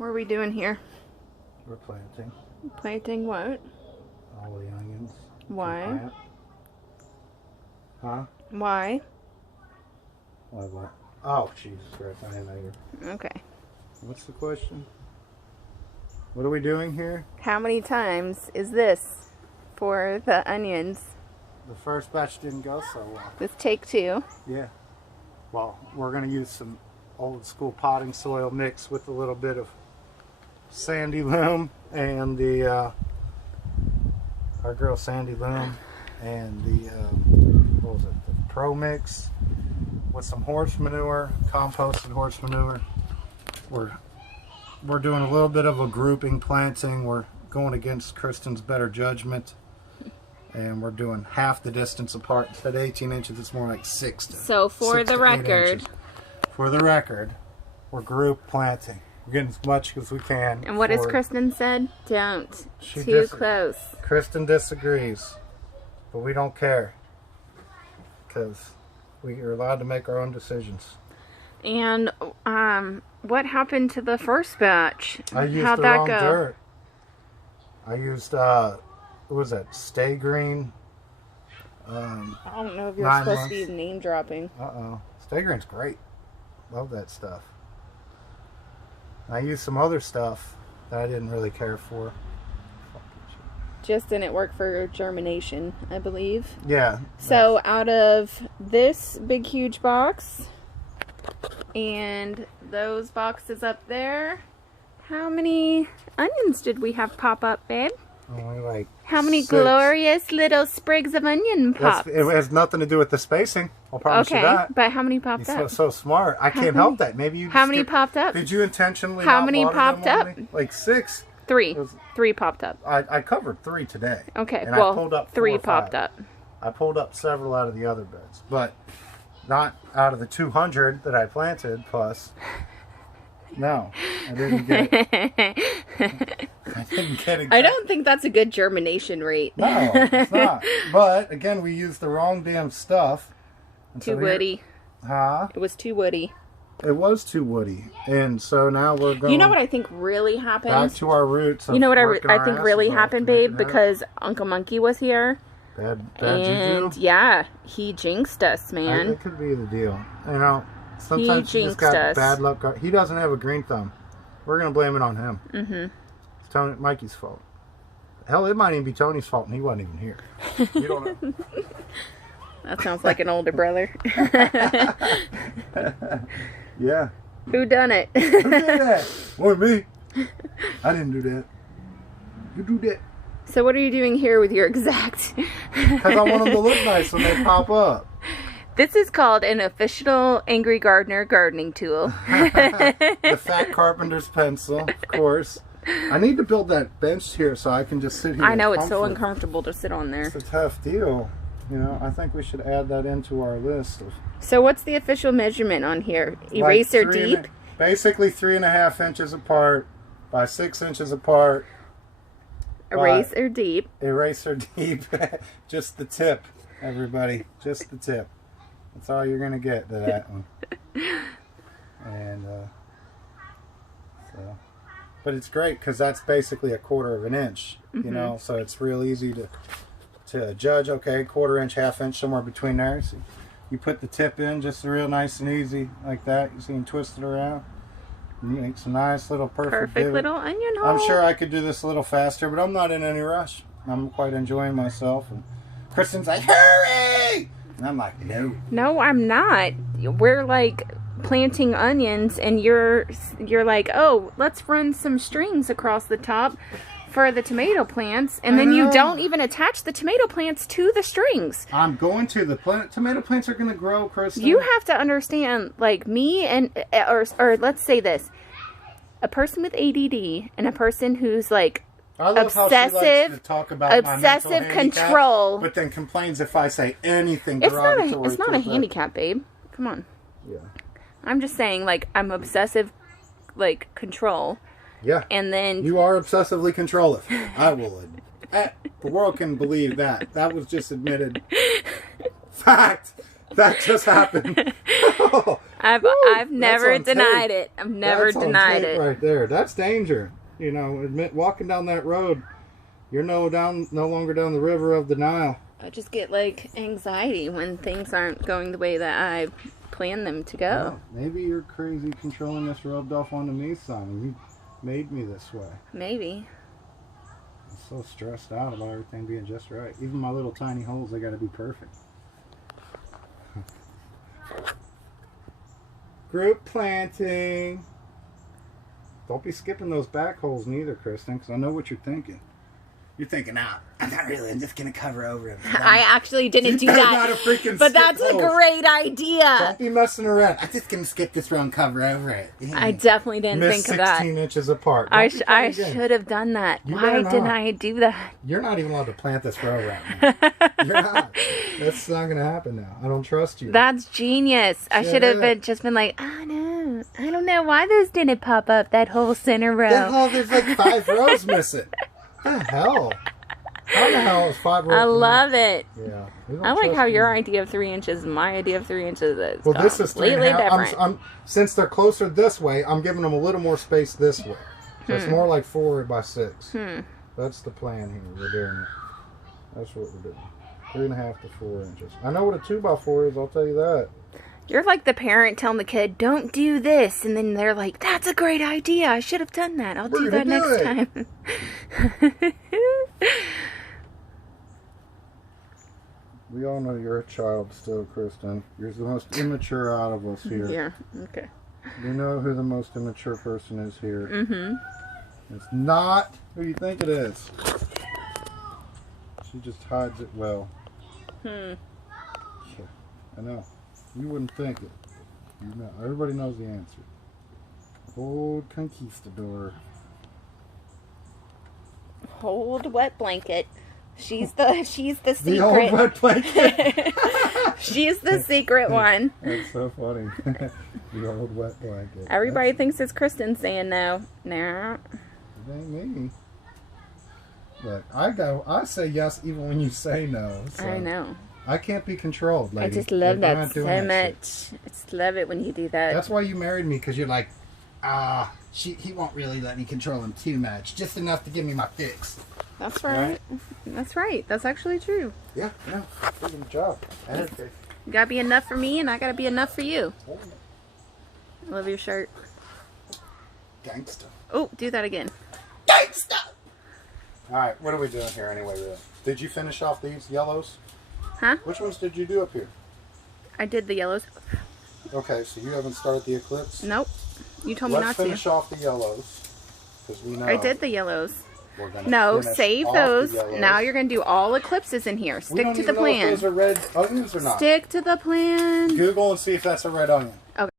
What are we doing here? We're planting. Planting what? All the onions. Why? Huh? Why? Why what? Oh, Jesus Christ. I didn't know you. Okay. What's the question? What are we doing here? How many times is this for the onions? The first batch didn't go so well. This take 2. Yeah. Well, we're going to use some old school potting soil mixed with a little bit of sandy loam and the our girl Sandy Loam and the what was it, the Pro Mix with some horse manure, composted horse manure. We're doing a little bit of a grouping planting. We're going against Kristen's better judgment, and we're doing half the distance apart. Instead of 18 inches, it's more like 6 to So for the record, we're group planting. We're getting as much as we can. And what has Kristen said? Don't. She Too close. Kristen disagrees, but we don't care because we are allowed to make our own decisions. And what happened to the first batch? I used How'd the that wrong go? dirt. I used what was that? Stay Green. I don't know if you're 9 supposed to months. be name dropping. Stay Green's great. Love that stuff. I used some other stuff that I didn't really care for. Just didn't work for germination, I believe. Yeah. So out of this big huge box and those boxes up there, how many onions did we have pop up, babe? Only like How many 6. glorious little sprigs of onion popped? It has nothing to do with the spacing. I'll promise you that. But how many popped You're up? so smart. I can't help that. Maybe you. How many popped up? Did you intentionally? How not many water popped them up? already? Like 6. 3. 3 popped up. I covered 3 today. Okay, And I well, pulled up 3 4 or 5. popped up. I pulled up several out of the other beds, but not out of the 200 that I planted. Plus, no, I didn't get it. I didn't get it. I don't think that's a good germination rate. No, it's not. But again, we used the wrong damn stuff. And Too so here- woody. Huh? It was too woody. It was too woody, and so now we're going. You know what I think really happened? Back to our roots. You know what working I our think asses really off happened, to make babe? it happen. Because Uncle Monkey was here. Bad And juju. yeah, he jinxed us, man. It could be the deal. You know, sometimes you just got jinxed us. bad luck. He doesn't have a green thumb. We're gonna blame it on him. Mm-hmm. It's Mikey's fault. Hell, it might even be Tony's fault, and he wasn't even here. You don't know. That sounds like an older brother. Yeah. Who done it? Who did that? Or me. I didn't do that. You do that. So what are you doing here with your exact? Because I want them to look nice when they pop up. This is called an official Angry Gardener gardening tool. The Fat Carpenter's pencil, of course. I need to build that bench here so I can just sit here. I know, in it's so comfort. uncomfortable to sit on there. It's a tough deal. You know, I think we should add that into our list. Of So what's the official measurement on here? like Eraser 3 deep? Basically 3.5 inches apart by 6 inches apart. Eraser deep. Eraser deep. Just the tip, everybody. Just the tip. That's all you're going to get to that one. And so, but it's great because that's basically 1/4 of an inch, you know, so it's real easy to judge. Okay, 1/4 inch, 1/2 inch, somewhere between there. So you put the tip in just real nice and easy like that. You see him twist it around. And you make some nice little perfect divot. Little onion hole. I'm sure I could do this a little faster, but I'm not in any rush. I'm quite enjoying myself. And Kristen's like, hurry! And I'm like, no. No, I'm not. We're like planting onions and you're like, oh, let's run some strings across the top for the tomato plants, and then you don't even attach the tomato plants to the strings. I'm going to. The tomato plants are going to grow, Kristen. You have to understand, like me and, or let's say this, a person with ADD and a person who's like I love how she likes obsessive, to talk about my mental handicap, control. but then complains if I say anything It's derogatory. not to a her. handicap, babe. Come on. Yeah. I'm just saying, like, I'm obsessive, like, control. Yeah. And then You are obsessively controlling. I will. The world can believe that. That was just admitted. Fact. That just happened. I've never denied tape. it. I've never That's denied on tape it. right there. That's danger. You know, admit walking down that road, you're no longer down the river of denial. I just get like anxiety when things aren't going the way that I planned them to go. Yeah, maybe you're crazy controlling this rubbed off onto me, son, and you made me this way. Maybe. I'm so stressed out about everything being just right. Even my little tiny holes, they got to be perfect. Group planting. Don't be skipping those back holes neither, Kristen, because I know what you're thinking. You're thinking, I'm not really. I'm just going to cover over it. I actually didn't do that. But that's a great idea. Don't be messing around. I'm just going to skip this row and cover over it. Yeah. I definitely didn't think of that. 16 inches apart. I should have done that. Why didn't I do that? You're not even allowed to plant this row right now. You're not. That's not going to happen now. I don't trust you. That's genius. I should have just been like, oh no, I don't know why those didn't pop up, that whole center row. That whole, there's like 5 rows missing. What the hell? How the hell is 5 rows? I love it. Yeah. I like how your idea of 3 inches and my idea of 3 inches is well, this is completely different. Since they're closer this way, I'm giving them a little more space this way. So it's more like 4 by 6. That's the plan here. We're doing it. That's what we're doing. 3.5 to 4 inches. I know what a 2 by 4 is. I'll tell you that. You're like the parent telling the kid, don't do this. And then they're like, that's a great idea. I should have done that. I'll do that next time. We all know you're a child still, Kristen. You're the most immature out of us here. Yeah, okay. You know who the most immature person is here. Mm-hmm. It's not who you think it is. She just hides it well. Yeah, I know. You wouldn't think it. You know, everybody knows the answer. Old conquistador. Old wet blanket. She's the secret. The old wet blanket. She's the secret one. That's so funny. The old wet blanket. Everybody thinks it's Kristen saying no. No. It ain't me. Look, I say yes even when you say no. So. I know. I can't be controlled, lady. I just love that so much. Shit. I just love it when you do that. That's why you married me, because you're like, he won't really let me control him too much. Just enough to give me my fix. That's right. That's right. That's actually true. Yeah, good job. Okay. You gotta be enough for me, and I gotta be enough for you. I love your shirt. Gangsta. Oh, do that again. Gangsta! Alright, what are we doing here anyway, really? Did you finish off these yellows? Huh? Which ones did you do up here? I did the yellows. Okay, so you haven't started the eclipse? Nope. You told me not to. Let's finish off the yellows. Because we know. I did the yellows. We're gonna no, save those. Now you're going to do all eclipses in here. Stick to the plan. We don't even know if those are red onions or not. Stick to the plan. Google and see if that's a red onion.